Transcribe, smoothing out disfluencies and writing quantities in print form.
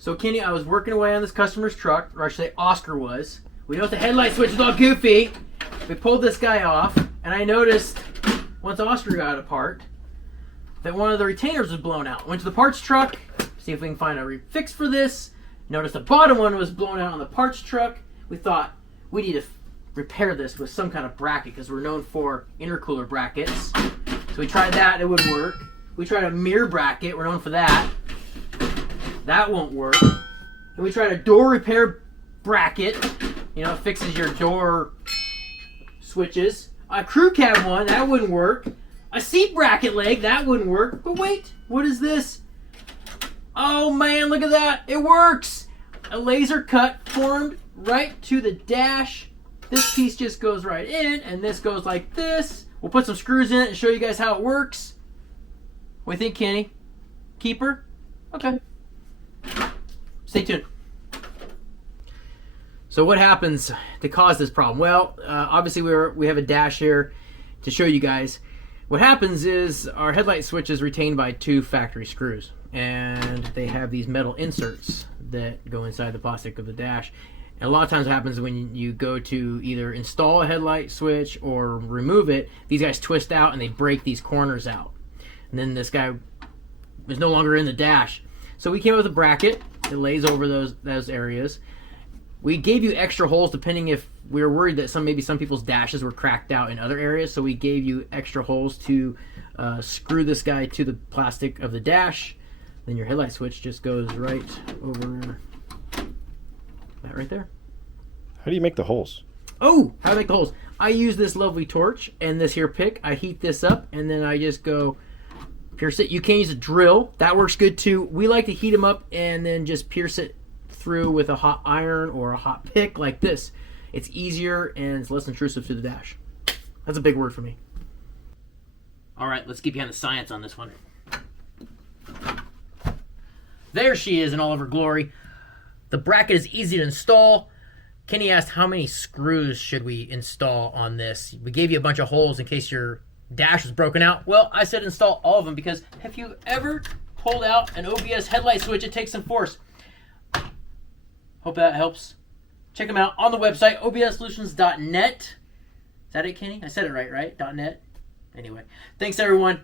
So Kenny, I was working away on this customer's truck, or I should say Oscar was. We noticed the headlight switch is all goofy. We pulled this guy off, and I noticed, once Oscar got it apart, that one of the retainers was blown out. Went to the parts truck, see if we can find a fix for this. Noticed the bottom one was blown out on the parts truck. We thought, we need to repair this with some kind of bracket, because we're known for intercooler brackets. So we tried that, it wouldn't work. We tried a mirror bracket, we're known for that. That won't work. And we tried a door repair bracket. You know, it fixes your door switches. A crew cab one, that wouldn't work. A seat bracket leg, that wouldn't work. But wait, what is this? Oh man, look at that. It works. A laser cut formed right to the dash. This piece just goes right in, and this goes like this. We'll put some screws in it and show you guys how it works. What do you think, Kenny? Keeper? Okay. Stay tuned. So what happens to cause this problem? Well, obviously we have a dash here to show you guys. What happens is our headlight switch is retained by 2 factory screws, and they have these metal inserts that go inside the plastic of the dash. And a lot of times what happens when you go to either install a headlight switch or remove it, these guys twist out and they break these corners out. And then this guy is no longer in the dash. So we came up with a bracket that lays over those areas. We gave you extra holes depending if we were worried that maybe some people's dashes were cracked out in other areas. So we gave you extra holes to screw this guy to the plastic of the dash. Then your headlight switch just goes right over that right there. How do you make the holes? Oh, how do I make the holes? I use this lovely torch and this here pick. I heat this up and then I just go pierce it. You can use a drill. That works good too. We like to heat them up and then just pierce it through with a hot iron or a hot pick like this. It's easier and it's less intrusive to the dash. That's a big word for me. All right, let's get behind the science on this one. There she is in all of her glory. The bracket is easy to install. Kenny asked how many screws should we install on this. We gave you a bunch of holes in case your dash is broken out. Well, I said install all of them because have you ever pulled out an OBS headlight switch? It takes some force. Hope that helps. Check them out on the website, obssolutions.net. Is that it, Kenny? I said it right? .net? Anyway, thanks everyone.